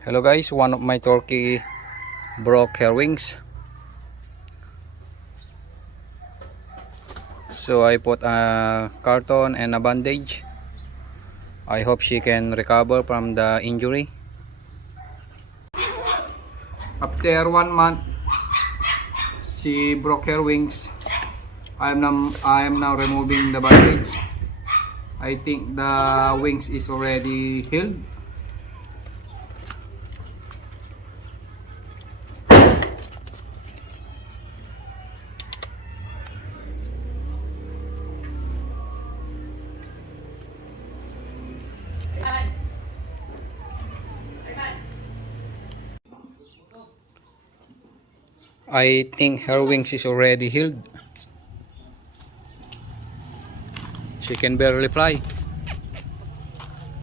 Hello guys, one of my turkey broke her wings. So I put a carton and a bandage. I hope she can recover from the injury. After 1 month, she broke her wings. I am now removing the bandage. I think the wings is already healed. I think her wings is already healed. She can barely fly.